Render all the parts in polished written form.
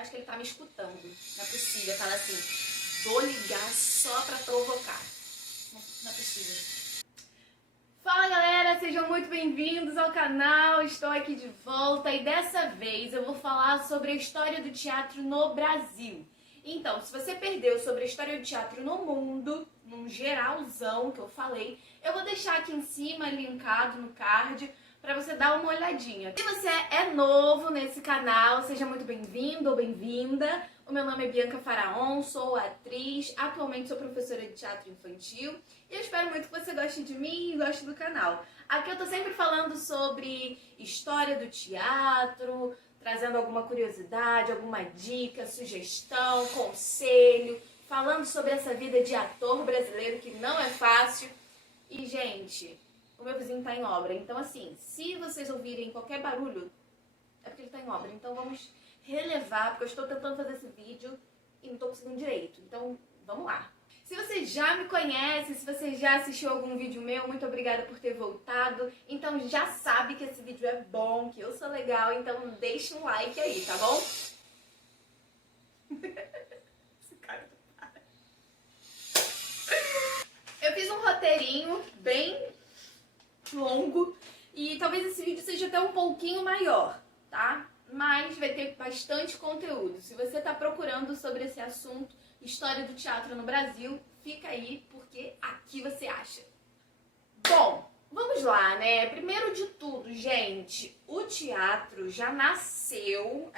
Acho que ele tá me escutando. Não é possível. Fala assim, vou ligar só pra provocar. Não é possível. Fala galera, sejam muito bem-vindos ao canal. Estou aqui de volta e dessa vez eu vou falar sobre a história do teatro no Brasil. Então, se você perdeu sobre a história do teatro no mundo, num geralzão que eu falei, eu vou deixar aqui em cima, linkado no card, para você dar uma olhadinha. Se você é novo nesse canal, seja muito bem-vindo ou bem-vinda. O meu nome é Bianca Faraon, sou atriz, atualmente sou professora de teatro infantil e eu espero muito que você goste de mim e goste do canal. Aqui eu tô sempre falando sobre história do teatro, trazendo alguma curiosidade, alguma dica, sugestão, conselho, falando sobre essa vida de ator brasileiro que não é fácil. E, gente, o meu vizinho tá em obra, então assim, se vocês ouvirem qualquer barulho, é porque ele tá em obra. Então vamos relevar, porque eu estou tentando fazer esse vídeo e não tô conseguindo direito. Então, vamos lá. Se você já me conhece, se você já assistiu algum vídeo meu, muito obrigada por ter voltado. Então já sabe que esse vídeo é bom, que eu sou legal, então deixa um like aí, tá bom? Esse cara não para. Eu fiz um roteirinho bem longo e talvez esse vídeo seja até um pouquinho maior, tá? Mas vai ter bastante conteúdo. Se você tá procurando sobre esse assunto, história do teatro no Brasil, fica aí, porque aqui você acha. Bom, vamos lá, né? Primeiro de tudo, gente, o teatro já nasceu.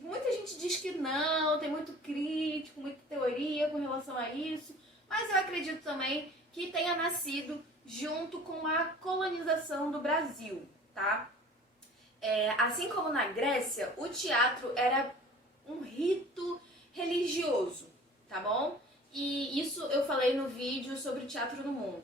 Muita gente diz que não, tem muito crítico, muita teoria com relação a isso, mas eu acredito também que tenha nascido junto com a colonização do Brasil, tá? Assim como na Grécia, o teatro era um rito religioso, tá bom? E isso eu falei no vídeo sobre o teatro no mundo.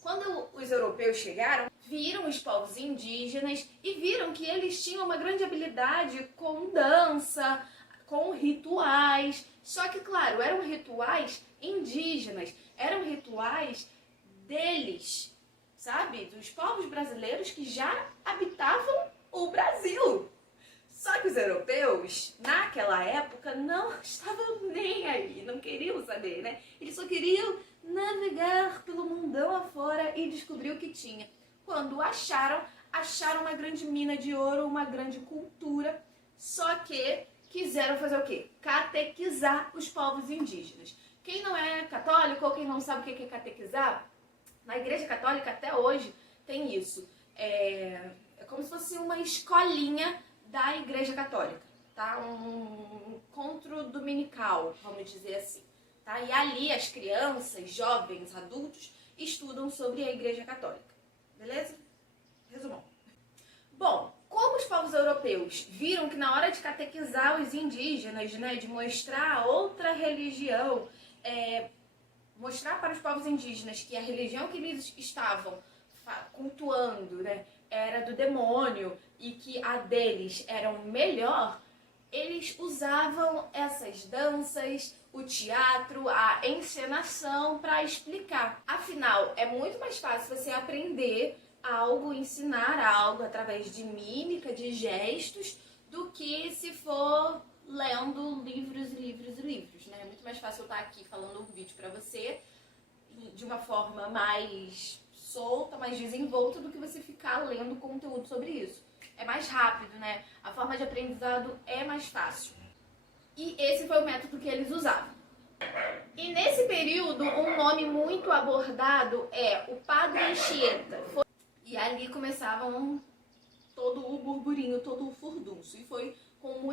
Quando os europeus chegaram, viram os povos indígenas e viram que eles tinham uma grande habilidade com dança, com rituais. Só que, claro, eram rituais indígenas, eram rituais deles, sabe? Dos povos brasileiros que já habitavam o Brasil. Só que os europeus, naquela época, não estavam nem aí, não queriam saber, né? Eles só queriam navegar pelo mundão afora e descobrir o que tinha. Quando acharam uma grande mina de ouro, uma grande cultura, só que quiseram fazer o quê? Catequizar os povos indígenas. Quem não é católico ou quem não sabe o que é catequizar, na Igreja Católica até hoje tem isso. É como se fosse uma escolinha da Igreja Católica, tá? Um encontro dominical, vamos dizer assim, tá? E ali as crianças, jovens, adultos estudam sobre a Igreja Católica, beleza? Resumão. Bom, como os povos europeus viram que na hora de catequizar os indígenas, né, de mostrar outra religião, mostrar para os povos indígenas que a religião que eles estavam cultuando, né, era do demônio e que a deles era o melhor, eles usavam essas danças, o teatro, a encenação para explicar. Afinal, é muito mais fácil você aprender algo, ensinar algo através de mímica, de gestos, do que se for lendo livros e livros e livros, né? É muito mais fácil eu estar aqui falando um vídeo para você de uma forma mais solta, mais desenvolta, do que você ficar lendo conteúdo sobre isso. É mais rápido, né? A forma de aprendizado é mais fácil. E esse foi o método que eles usavam. E nesse período, um nome muito abordado é o Padre Anchieta. E ali começavam todo o burburinho, todo o furdunço. E foi com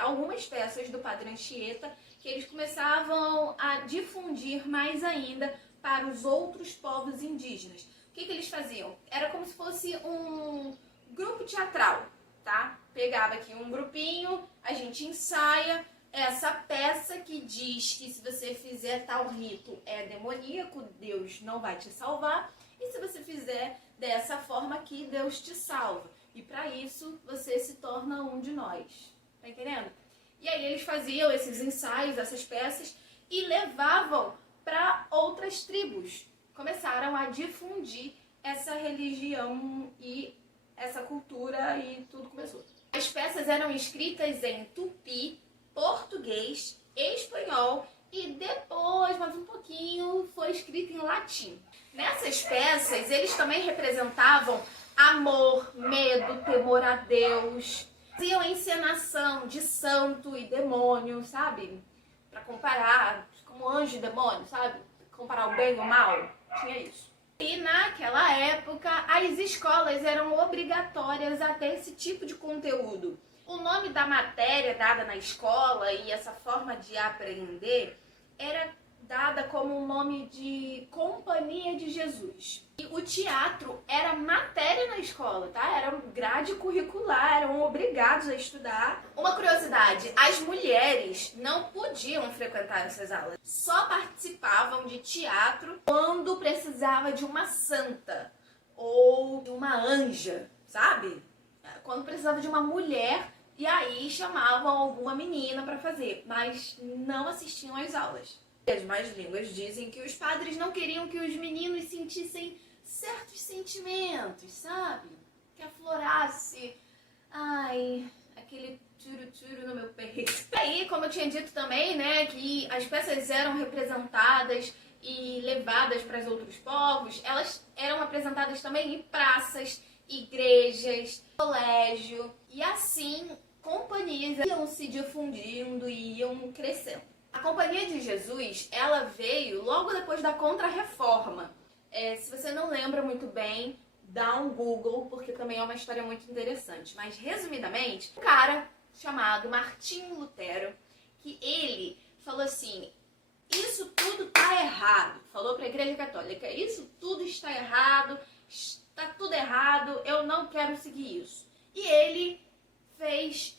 algumas peças do Padre Anchieta que eles começavam a difundir mais ainda para os outros povos indígenas. O que eles faziam? Era como se fosse um grupo teatral, tá? Pegava aqui um grupinho, a gente ensaia essa peça que diz que se você fizer tal rito é demoníaco, Deus não vai te salvar. E se você fizer dessa forma aqui, Deus te salva. E para isso, você se torna um de nós. Tá entendendo? E aí eles faziam esses ensaios, essas peças, e levavam para outras tribos. Começaram a difundir essa religião e essa cultura e tudo começou. As peças eram escritas em tupi, Essas peças, eles também representavam amor, medo, temor a Deus. Faziam encenação de santo e demônio, sabe? Pra comparar, como anjo e demônio, sabe? Comparar o bem e o mal. Tinha isso. E naquela época, as escolas eram obrigatórias a ter esse tipo de conteúdo. O nome da matéria dada na escola e essa forma de aprender era dada como o nome de Companhia de Jesus. E o teatro era matéria na escola, tá? Era grade curricular, eram obrigados a estudar. Uma curiosidade, as mulheres não podiam frequentar essas aulas. Só participavam de teatro quando precisava de uma santa ou de uma anja, sabe? Quando precisava de uma mulher, e aí chamavam alguma menina para fazer, mas não assistiam às aulas. As más línguas dizem que os padres não queriam que os meninos sentissem certos sentimentos, sabe? Que aflorasse, aquele tiro-tiro no meu peito. Aí, como eu tinha dito também, né, que as peças eram representadas e levadas para os outros povos, elas eram apresentadas também em praças, igrejas, colégio, e assim companhias iam se difundindo e iam crescendo. A Companhia de Jesus, ela veio logo depois da Contra-Reforma. Se você não lembra muito bem, dá um Google, porque também é uma história muito interessante. Mas, resumidamente, um cara chamado Martinho Lutero, que ele falou assim, isso tudo tá errado. Falou para a Igreja Católica, isso tudo está errado, está tudo errado, eu não quero seguir isso. E ele fez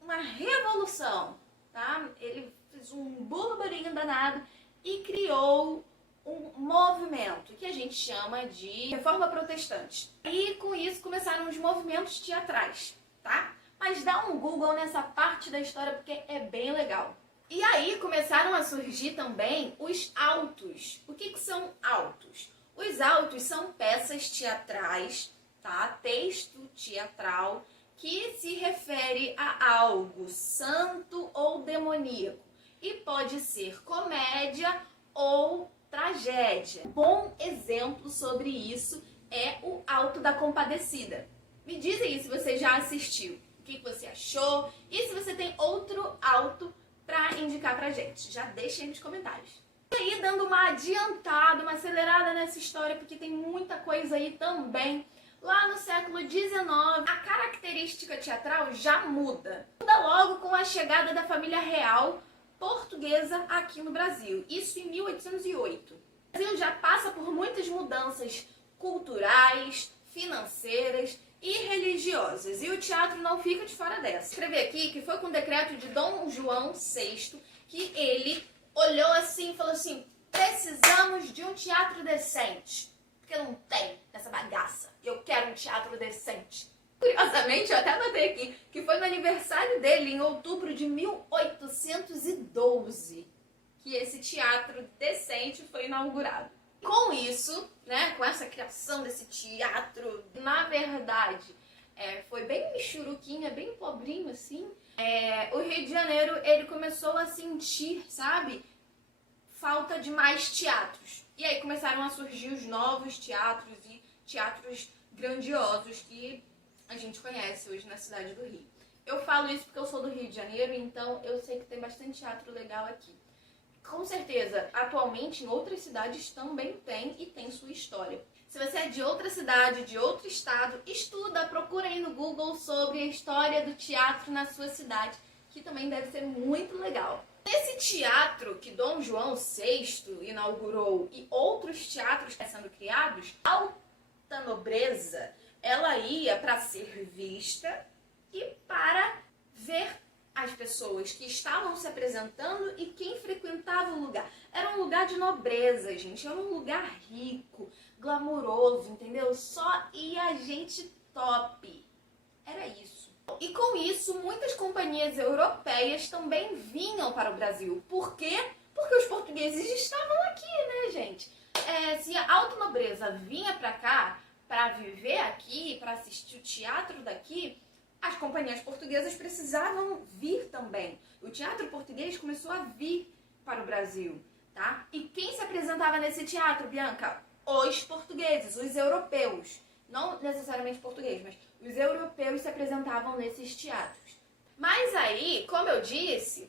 uma revolução, tá? Ele fez um burburinho danado e criou um movimento que a gente chama de Reforma Protestante. E com isso começaram os movimentos teatrais, tá? Mas dá um Google nessa parte da história porque é bem legal. E aí começaram a surgir também os autos. O que são autos? Os autos são peças teatrais, tá? Texto teatral que se refere a algo santo ou demoníaco. E pode ser comédia ou tragédia. Um bom exemplo sobre isso é o Auto da Compadecida. Me dizem aí se você já assistiu, o que você achou e se você tem outro auto para indicar pra gente. Já deixa aí nos comentários. E aí, dando uma adiantada, uma acelerada nessa história, porque tem muita coisa aí também. Lá no século XIX, a característica teatral já muda. Muda logo com a chegada da família real portuguesa aqui no Brasil. Isso em 1808. O Brasil já passa por muitas mudanças culturais, financeiras e religiosas. E o teatro não fica de fora dessa. Escrevi aqui que foi com o decreto de Dom João VI que ele olhou assim e falou assim, precisamos de um teatro decente. Porque não tem essa bagaça. Eu quero um teatro decente. Curiosamente, eu até anotei aqui que foi no aniversário dele, em outubro de 1812, que esse teatro decente foi inaugurado. Com isso, né, com essa criação desse teatro, na verdade, foi bem michuruquinha, bem pobrinho assim, o Rio de Janeiro, ele começou a sentir, sabe, falta de mais teatros. E aí começaram a surgir os novos teatros e teatros grandiosos que a gente conhece hoje na cidade do Rio. Eu falo isso porque eu sou do Rio de Janeiro, então eu sei que tem bastante teatro legal aqui. Com certeza, atualmente em outras cidades também tem e tem sua história. Se você é de outra cidade, de outro estado, estuda, procura aí no Google sobre a história do teatro na sua cidade, que também deve ser muito legal. Esse teatro que Dom João VI inaugurou e outros teatros sendo criados, a alta nobreza, ela ia para ser vista e para ver as pessoas que estavam se apresentando e quem frequentava o lugar. Era um lugar de nobreza, gente. Era um lugar rico, glamuroso, entendeu? Só ia gente top. Era isso. E com isso, muitas companhias europeias também vinham para o Brasil. Por quê? Porque os portugueses estavam aqui, né, gente? Se a alta nobreza vinha para cá, para viver aqui, para assistir o teatro daqui, as companhias portuguesas precisavam vir também. O teatro português começou a vir para o Brasil, tá? E quem se apresentava nesse teatro, Bianca? os portugueses, os europeus. Não necessariamente português, mas os europeus se apresentavam nesses teatros. Mas aí, como eu disse,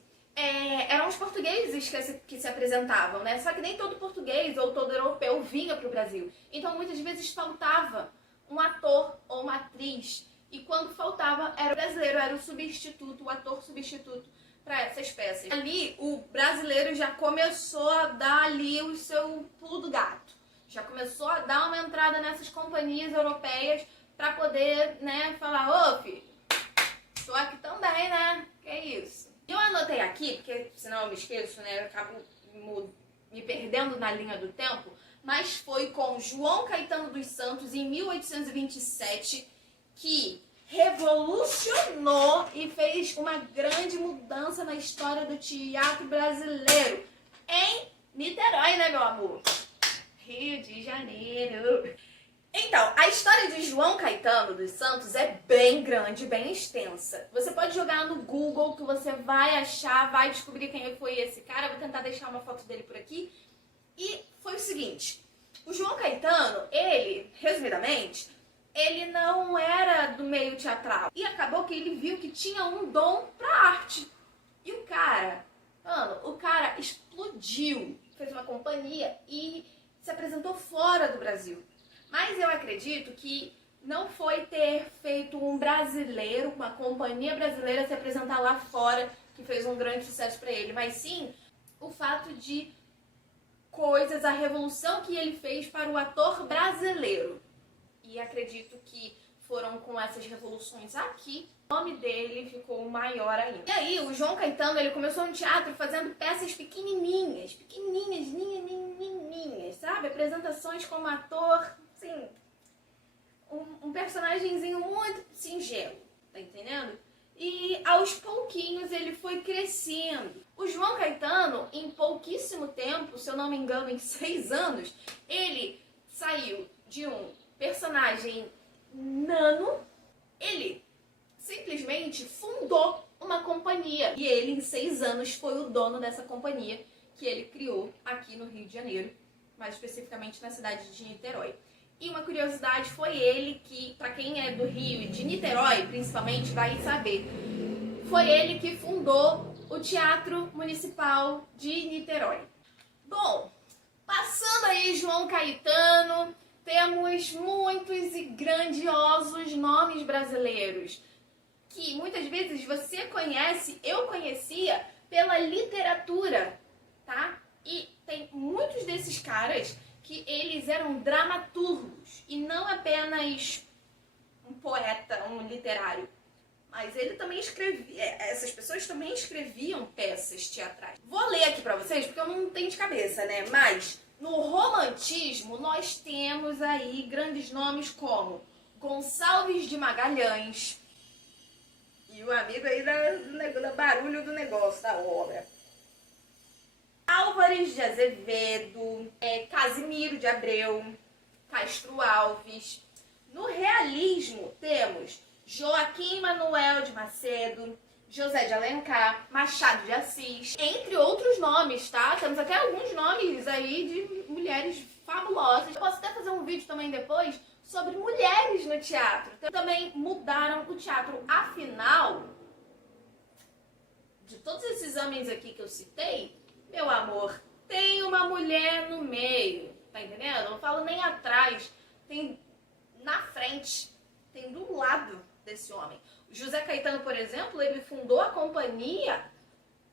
eram os portugueses que se apresentavam, né? Só que nem todo português ou todo europeu vinha para o Brasil. Então, muitas vezes faltava um ator ou uma atriz. E quando faltava, era o brasileiro, era o substituto, o ator substituto para essas peças. Ali, o brasileiro já começou a dar ali o seu pulo do gato. Já começou a dar uma entrada nessas companhias europeias para poder, né, falar, ô filho, tô aqui também, né? Que é isso. Eu anotei aqui, porque senão eu me esqueço, né? Eu acabo me perdendo na linha do tempo, mas foi com João Caetano dos Santos, em 1827, que revolucionou e fez uma grande mudança na história do teatro brasileiro. Em Niterói, né, meu amor? Rio de Janeiro. Então, a história de João Caetano dos Santos é bem grande, bem extensa. Você pode jogar no Google que você vai achar, vai descobrir quem foi esse cara. Vou tentar deixar uma foto dele por aqui. E foi o seguinte, o João Caetano, ele, resumidamente, ele não era do meio teatral. E acabou que ele viu que tinha um dom pra arte. E o cara, o cara explodiu. Fez uma companhia e se apresentou fora do Brasil. Mas eu acredito que não foi ter feito um brasileiro, uma companhia brasileira se apresentar lá fora, que fez um grande sucesso para ele, mas sim o fato de coisas, a revolução que ele fez para o ator brasileiro. E acredito que foram com essas revoluções aqui, o nome dele ficou maior ainda. E aí, o João Caetano, ele começou no teatro fazendo peças pequenininhas, sabe? Apresentações como ator, assim, um personagemzinho muito singelo, tá entendendo? E aos pouquinhos ele foi crescendo. O João Caetano, em pouquíssimo tempo, se eu não me engano, em 6 anos, ele saiu de um personagem nano, ele simplesmente fundou uma companhia. E ele, em 6 anos, foi o dono dessa companhia que ele criou aqui no Rio de Janeiro, mais especificamente na cidade de Niterói. E uma curiosidade, foi ele que, para quem é do Rio e de Niterói, principalmente, vai saber, foi ele que fundou o Teatro Municipal de Niterói. Bom, passando aí João Caetano, temos muitos e grandiosos nomes brasileiros que muitas vezes você conhece, eu conhecia pela literatura, tá? E tem muitos desses caras que eles eram dramaturgos e não apenas um poeta, um literário. Mas ele também escrevia, essas pessoas também escreviam peças teatrais. Vou ler aqui pra vocês porque eu não tenho de cabeça, né? Mas no romantismo nós temos aí grandes nomes como Gonçalves de Magalhães, e o amigo aí do barulho do negócio, da obra, Álvares de Azevedo, Casimiro de Abreu, Castro Alves. No realismo temos Joaquim Manuel de Macedo, José de Alencar, Machado de Assis, entre outros nomes, tá? Temos até alguns nomes aí de mulheres fabulosas. Eu posso até fazer um vídeo também depois sobre mulheres no teatro. Também mudaram o teatro. Afinal, de todos esses homens aqui que eu citei, meu amor, tem uma mulher no meio, tá entendendo? Eu não falo nem atrás, tem na frente, tem do lado desse homem. O José Caetano, por exemplo, ele fundou a companhia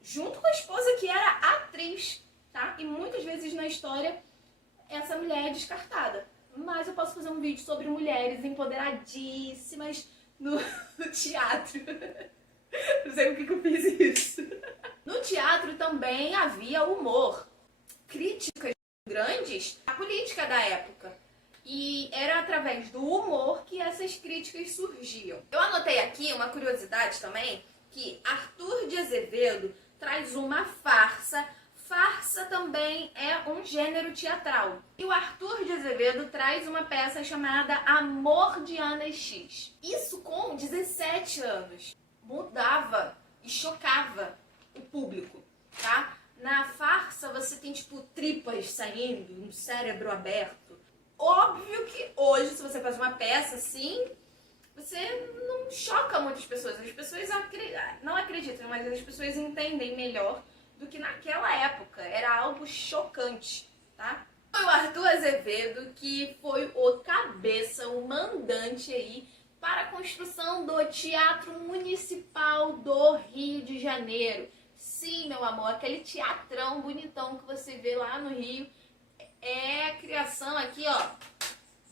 junto com a esposa que era atriz, tá? E muitas vezes na história essa mulher é descartada. Mas eu posso fazer um vídeo sobre mulheres empoderadíssimas no teatro. Não sei por que eu fiz isso. No teatro também havia humor, críticas grandes à política da época. E era através do humor que essas críticas surgiam. Eu anotei aqui uma curiosidade também, que Arthur de Azevedo traz uma farsa. Farsa também é um gênero teatral. E o Arthur de Azevedo traz uma peça chamada Amor de Ana X. Isso com 17 anos. Mudava e chocava o público, tá? Na farsa você tem tipo tripas saindo, um cérebro aberto. Óbvio que hoje, se você faz uma peça assim, você não choca muitas pessoas. As pessoas não acreditam, mas as pessoas entendem melhor do que naquela época. Era algo chocante, tá? Foi o Arthur Azevedo que foi o cabeça, o mandante aí para a construção do Teatro Municipal do Rio de Janeiro. Sim, meu amor, aquele teatrão bonitão que você vê lá no Rio é a criação aqui, ó,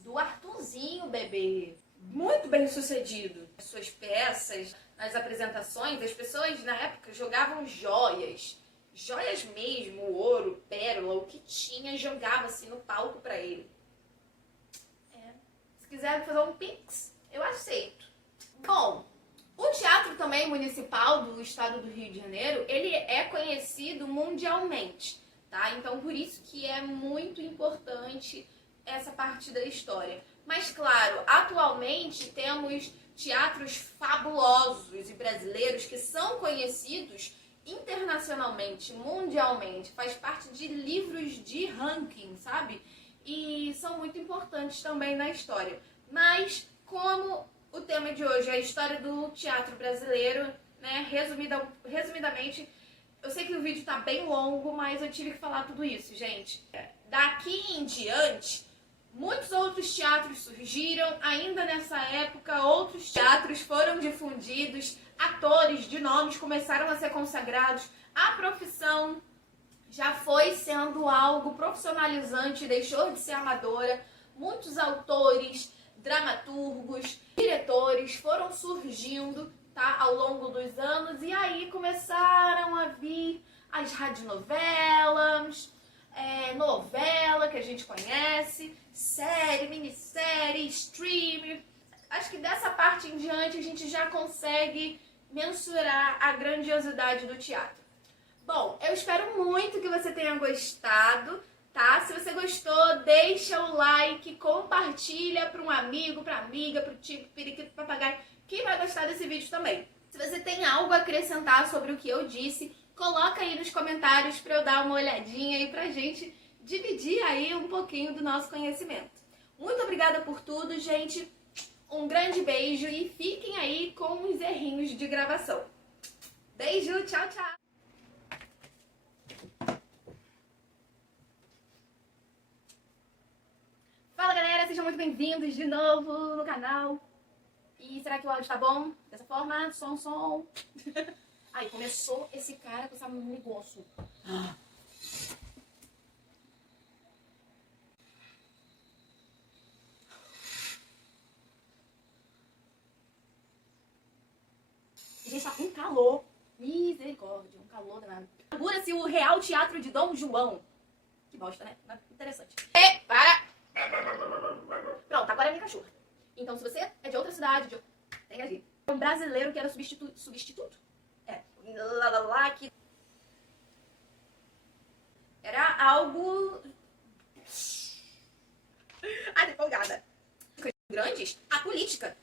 do Arthurzinho, bebê. Muito bem sucedido. As suas peças, nas apresentações, as pessoas na época jogavam joias. Joias mesmo, ouro, pérola, o que tinha, jogava assim no palco pra ele. Se quiser fazer um pix, eu aceito. Bom, o Teatro também municipal do estado do Rio de Janeiro, ele é conhecido mundialmente, tá? Então, por isso que é muito importante essa parte da história. Mas, claro, atualmente temos teatros fabulosos e brasileiros que são conhecidos internacionalmente, mundialmente, faz parte de livros de ranking, sabe? E são muito importantes também na história. Mas, como o tema de hoje é a história do teatro brasileiro, né? Resumidamente, eu sei que o vídeo tá bem longo, mas eu tive que falar tudo isso, gente. Daqui em diante, muitos outros teatros surgiram, ainda nessa época, outros teatros foram difundidos, atores de nomes começaram a ser consagrados, a profissão já foi sendo algo profissionalizante, deixou de ser amadora, muitos autores, dramaturgos, diretores foram surgindo, tá, ao longo dos anos, e aí começaram a vir as radionovelas, novela que a gente conhece, série, minissérie, streamer. Acho que dessa parte em diante a gente já consegue mensurar a grandiosidade do teatro. Bom, eu espero muito que você tenha gostado, tá? Se você gostou, deixa o like, compartilha para um amigo, para amiga, para o tio, periquito, papagaio, que vai gostar desse vídeo também. Se você tem algo a acrescentar sobre o que eu disse, coloca aí nos comentários para eu dar uma olhadinha e pra gente dividir aí um pouquinho do nosso conhecimento. Muito obrigada por tudo, gente. Um grande beijo e fiquem aí com os errinhos de gravação. Beijo, tchau, tchau! Fala, galera, sejam muito bem-vindos de novo no canal. E será que o áudio tá bom? Dessa forma, som. Aí, começou esse cara com esse negócio. Gente, tá um calor. Misericórdia, um calor danado. Inaugura-se o Real Teatro de Dom João. Que bosta, né? Interessante. E para! Pronto, agora é minha cachorra. Então, se você é de outra cidade, tem que agir. Um brasileiro que era substituto? Que era algo... Ai, empolgada. Grandes, a política.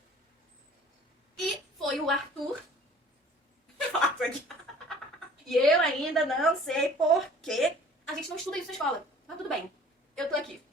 E foi o Arthur. E eu ainda não sei por quê. A gente não estuda isso na escola. Mas tudo bem. Eu tô aqui.